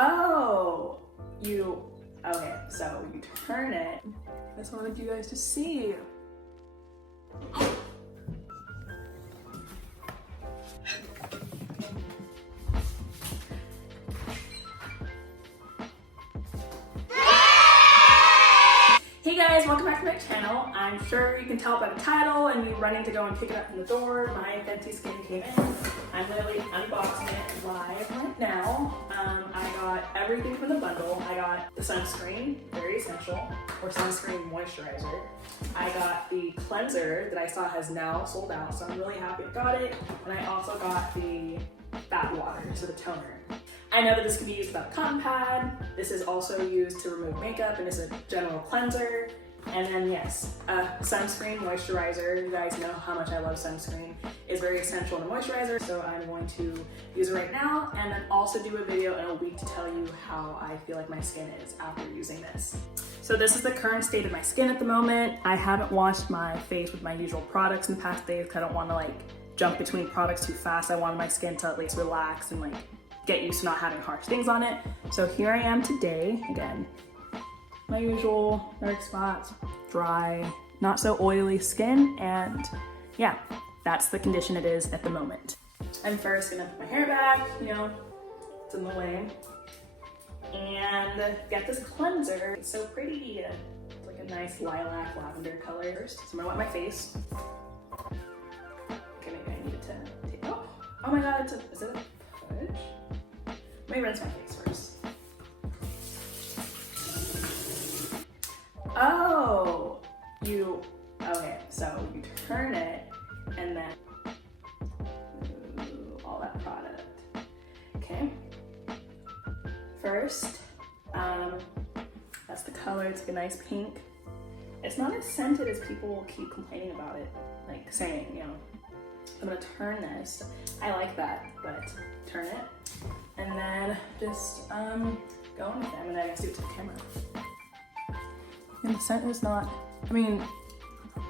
Oh, okay, so you turn it. I just wanted you guys to see. Hey guys, welcome back to my channel. I'm sure you can tell by the title and me running to go and pick it up from the door. My Fenty Skin came in. I'm literally unboxing it live right now. I got everything from the bundle. I got the sunscreen, very essential, or sunscreen moisturizer. I got the cleanser that I saw has now sold out, so I'm really happy I got it. And I also got the fat water, so the toner. I know that this can be used without a cotton pad. This is also used to remove makeup and is a general cleanser. And then yes, sunscreen moisturizer. You guys know how much I love sunscreen. It's very essential in a moisturizer, so I'm going to use it right now and then also do a video in a week to tell you how I feel like my skin is after using this. So this is the current state of my skin at the moment. I haven't washed my face with my usual products in the past days because I don't want to like jump between products too fast. I wanted my skin to at least relax and like get used to not having harsh things on it. So here I am today, again, my usual dark spots, dry, not so oily skin, and yeah, that's the condition it is at the moment. I'm first gonna put my hair back, you know, it's in the way, and get this cleanser. It's so pretty. It's like a nice lilac lavender color. First, so I'm gonna wet my face. Okay, maybe I need it to take, oh my god, is it a fudge? Let me rinse my face first. Oh, okay, so you turn it and then all that product. Okay. First, that's the color. It's like a nice pink. It's not as scented as people keep complaining about it, like saying, you know. I'm gonna turn this. I like that, but turn it. And then just go in with it. I'm gonna do it to the camera. And the scent is not, I mean,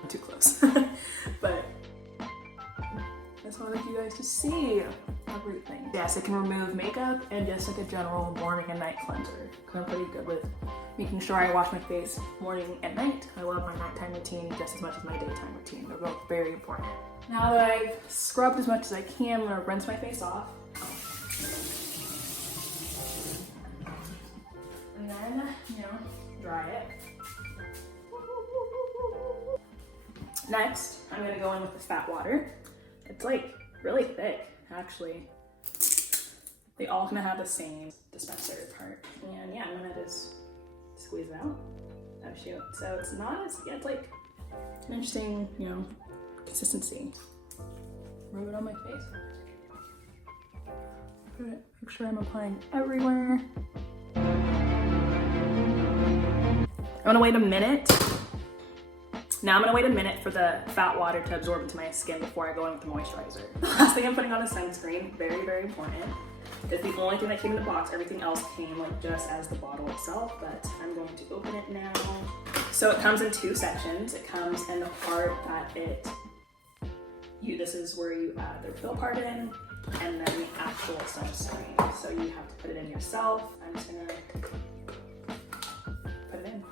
too close, but I just wanted you guys to see everything. Yes, it can remove makeup and just like a general morning and night cleanser. I'm pretty good with making sure I wash my face morning and night. I love my nighttime routine just as much as my daytime routine. They're both very important. Now that I've scrubbed as much as I can, I'm gonna rinse my face off. And then, you know, dry it. Next, I'm gonna go in with the fat water. It's like really thick, actually. They all kind of have the same dispenser part. And yeah, I'm gonna just squeeze it out. Oh shoot. So it's not as, yeah, it's like an interesting, you know, consistency. Rub it on my face. Put it, make sure I'm applying everywhere. I'm gonna wait a minute. Now I'm gonna wait a minute for the fat water to absorb into my skin before I go in with the moisturizer. The last thing I'm putting on is sunscreen, very, very important. It's the only thing that came in the box. Everything else came like just as the bottle itself, but I'm going to open it now. So it comes in two sections. It comes in the part that this is where you add the refill part in, and then the actual sunscreen. So you have to put it in yourself. I'm just gonna put it in.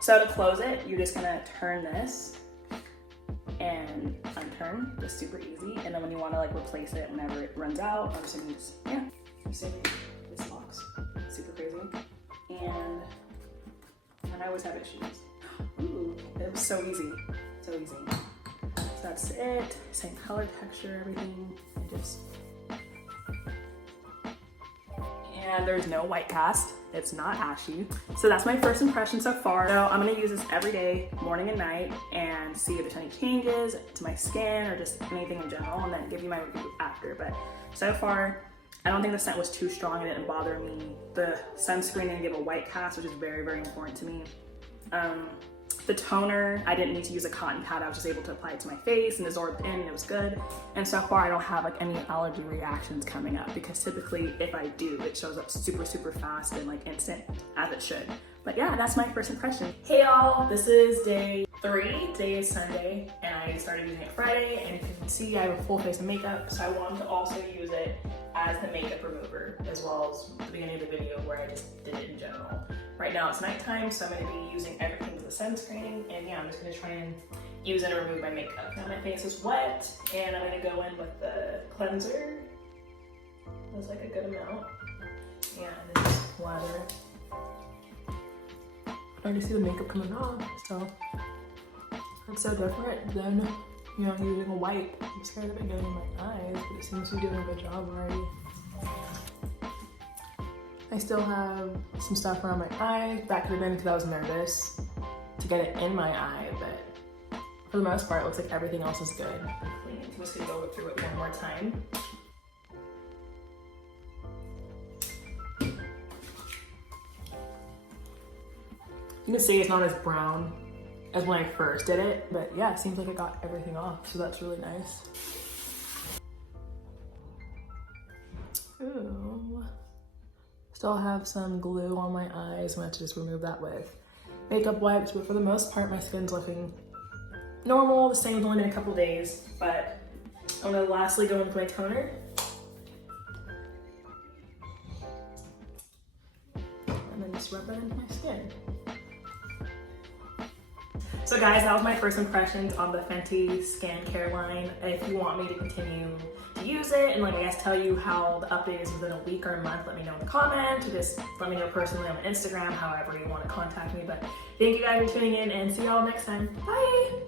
So to close it, you're just gonna turn this and unturn, just super easy. And then when you wanna like replace it whenever it runs out, I'm just gonna use, yeah, you see this locks, super crazy. And I always have issues. Ooh, it was so easy, so easy. So that's it, same color, texture, everything, and there's no white cast. It's not ashy. So that's my first impression so far. So I'm gonna use this every day, morning and night, and see if there's any changes to my skin or just anything in general, and then give you my review after. But so far, I don't think the scent was too strong. It didn't bother me. The sunscreen didn't give a white cast, which is very, very important to me. The toner, I didn't need to use a cotton pad. I was just able to apply it to my face and absorb it in, and it was good. And so far, I don't have like any allergy reactions coming up, because typically if I do, it shows up super, super fast and like instant, as it should. But yeah, that's my first impression. Hey y'all, this is day 3. Today is Sunday, and I started using it Friday, and you can see I have a full face of makeup, so I wanted to also use it as the makeup remover, as well as the beginning of the video where I just did it in general. Right now it's nighttime, so I'm going to be using everything with a sunscreen, and yeah, I'm just going to try and use it to remove my makeup. Now my face is wet, and I'm going to go in with the cleanser. That's like a good amount. Yeah, and then just lather it. I already see the makeup coming off, so it's so different than, you know, using a wipe. I'm scared of it getting in my eyes, but it seems to be doing a good job already. I still have some stuff around my eyes, back of the bin, because I was nervous to get it in my eye, but for the most part, it looks like everything else is good. I'm just gonna go through it one more time. You can see it's not as brown as when I first did it, but yeah, it seems like I got everything off, so that's really nice. Ooh. Still have some glue on my eyes. I'm gonna have to just remove that with makeup wipes, but for the most part, my skin's looking normal. The same, only been a couple days, but I'm gonna lastly go in with my toner. And then just rub it into my skin. So guys, that was my first impressions on the Fenty Skincare line. If you want me to continue to use it and, like, I guess tell you how the update is within a week or a month, let me know in the comments, or just let me know personally on Instagram, however you want to contact me. But thank you guys for tuning in, and see y'all next time. Bye!